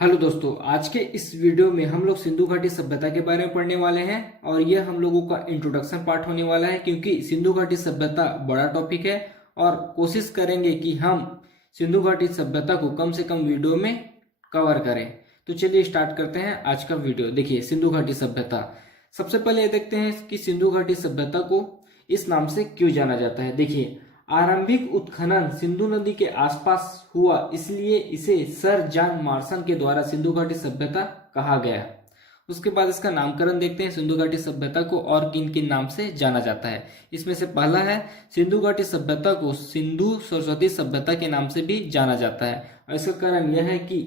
Hello दोस्तों, आज के इस वीडियो में हम लोग सिंधु घाटी सभ्यता के बारे में पढ़ने वाले हैं और यह हम लोगों का इंट्रोडक्शन पार्ट होने वाला है क्योंकि सिंधु घाटी सभ्यता बड़ा टॉपिक है और कोशिश करेंगे कि हम सिंधु घाटी सभ्यता को कम से कम वीडियो में कवर करें। तो चलिए स्टार्ट करते हैं आज का वीडियो। देखिए, सिंधु घाटी सभ्यता, सबसे पहले देखते हैं कि सिंधु घाटी सभ्यता को इस नाम से क्यों जाना जाता है। देखिए, आरंभिक उत्खनन सिंधु नदी के आसपास हुआ, इसलिए इसे सर जॉन मार्शन के द्वारा सिंधु घाटी सभ्यता कहा गया। उसके बाद इसका नामकरण देखते हैं, सिंधु घाटी सभ्यता को और किन किन नाम से जाना जाता है। इसमें से पहला है, सिंधु घाटी सभ्यता को सिंधु सरस्वती सभ्यता के नाम से भी जाना जाता है और इसका कारण यह है कि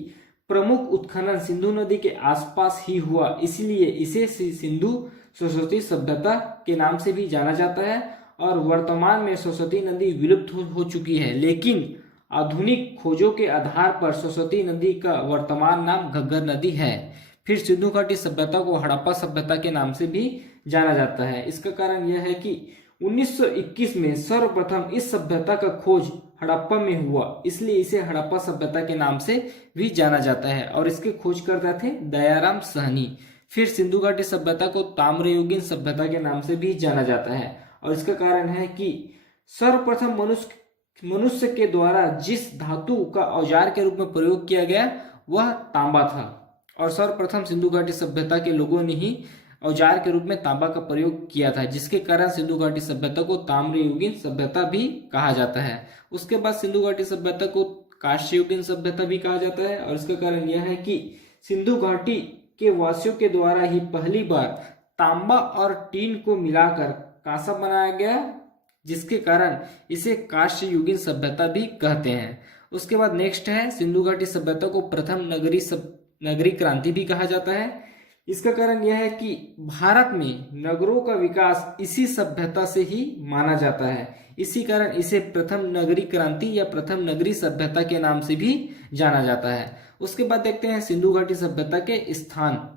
प्रमुख उत्खनन सिंधु नदी के आसपास ही हुआ, इसलिए इसे सिंधु सरस्वती सभ्यता के नाम से भी जाना जाता है। और वर्तमान में सरस्वती नदी विलुप्त हो चुकी है, लेकिन आधुनिक खोजों के आधार पर सरस्वती नदी का वर्तमान नाम घग्गर नदी है। फिर सिंधु घाटी सभ्यता को हड़प्पा सभ्यता के नाम से भी जाना जाता है। इसका कारण यह है कि 1921 में सर्वप्रथम इस सभ्यता का खोज हड़प्पा में हुआ, इसलिए इसे हड़प्पा सभ्यता के नाम से भी जाना जाता है और इसके खोजकर्ता थे दयाराम सहनी। फिर सिंधु घाटी सभ्यता को ताम्रयुगीन सभ्यता के नाम से भी जाना जाता है और इसका कारण है कि सर्वप्रथम मनुष्य के द्वारा जिस धातु का औजार के रूप में प्रयोग किया गया वह तांबा था और सर्वप्रथम सिंधु घाटी सभ्यता के लोगों ने ही औजार के रूप में तांबा का प्रयोग किया था, जिसके कारण सिंधु घाटी सभ्यता को ताम्रयुगीन सभ्यता भी कहा जाता है। उसके बाद सिंधु घाटी सभ्यता को कांस्ययुगीन सभ्यता भी कहा जाता है और इसका कारण यह है कि सिंधु घाटी के वासियों के द्वारा ही पहली बार तांबा और टीन को मिलाकर कांसा बनाया गया, जिसके कारण इसे कांस्य युगीन सभ्यता भी कहते हैं। उसके बाद नेक्स्ट है, सिंधु घाटी सभ्यता को प्रथम नगरी क्रांति भी कहा जाता है। इसका कारण यह है कि भारत में नगरों का विकास इसी सभ्यता से ही माना जाता है, इसी कारण इसे प्रथम नगरी क्रांति या प्रथम नगरी सभ्यता के नाम से भी जाना जाता है। उसके बाद देखते हैं सिंधु घाटी सभ्यता के स्थान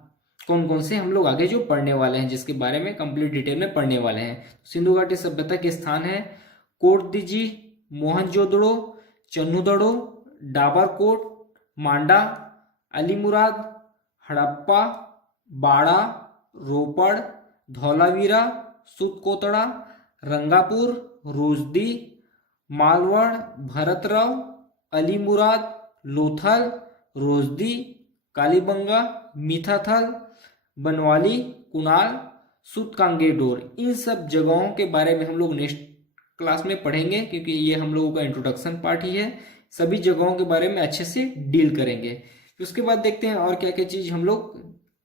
कौन कौन से हम लोग आगे जो पढ़ने वाले हैं, जिसके बारे में कंप्लीट डिटेल में पढ़ने वाले हैं। सिंधु घाटी सभ्यता के स्थान है कोटदीजी, मोहनजोदड़ो, चन्नूदड़ो, डाबरकोट, मांडा, अलीमुराद, हड़प्पा, बाड़ा, रोपड़, धौलावीरा, सुतकोतड़ा, रंगापुर, रोजदी, मालवड़, भरतराव, अलीमुराद, लोथल, रोजदी, कालीबंगा, मीठाथल, बनवाली, कुणाल, सूतकांगेडोर, इन सब जगहों के बारे में हम लोग नेक्स्ट क्लास में पढ़ेंगे क्योंकि ये हम लोगों का इंट्रोडक्शन पार्ट ही है। सभी जगहों के बारे में अच्छे से डील करेंगे। उसके बाद देखते हैं और क्या क्या चीज हम लोग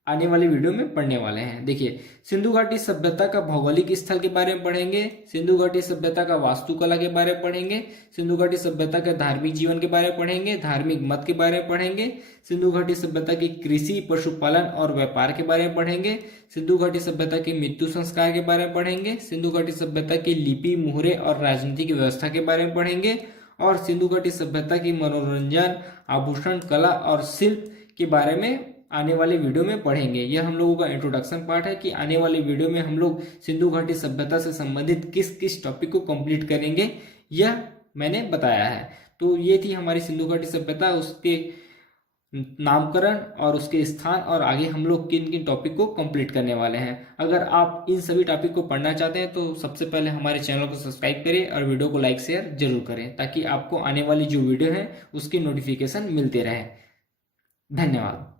आने वाली वीडियो में पढ़ने वाले हैं। देखिए, सिंधु घाटी सभ्यता का भौगोलिक स्थल के बारे में पढ़ेंगे, सिंधु घाटी सभ्यता का वास्तुकला के बारे में पढ़ेंगे, सिंधु घाटी सभ्यता के धार्मिक जीवन के बारे में पढ़ेंगे, धार्मिक मत के बारे में पढ़ेंगे, सिंधु घाटी सभ्यता की कृषि, पशुपालन और व्यापार के बारे में पढ़ेंगे, सिंधु घाटी सभ्यता के मृत्यु संस्कार के बारे में पढ़ेंगे, सिंधु घाटी सभ्यता की लिपि, मुहरे और राजनीतिक व्यवस्था के बारे में पढ़ेंगे और सिंधु घाटी सभ्यता की मनोरंजन, आभूषण, कला और शिल्प के बारे में आने वाले वीडियो में पढ़ेंगे। यह हम लोगों का इंट्रोडक्शन पार्ट है कि आने वाले वीडियो में हम लोग सिंधु घाटी सभ्यता से संबंधित किस किस टॉपिक को कंप्लीट करेंगे, यह मैंने बताया है। तो ये थी हमारी सिंधु घाटी सभ्यता, उसके नामकरण और उसके स्थान और आगे हम लोग किन किन टॉपिक को कंप्लीट करने वाले हैं। अगर आप इन सभी टॉपिक को पढ़ना चाहते हैं तो सबसे पहले हमारे चैनल को सब्सक्राइब करें और वीडियो को लाइक शेयर जरूर करें ताकि आपको आने वाली जो वीडियो है उसकी नोटिफिकेशन मिलते रहे। धन्यवाद।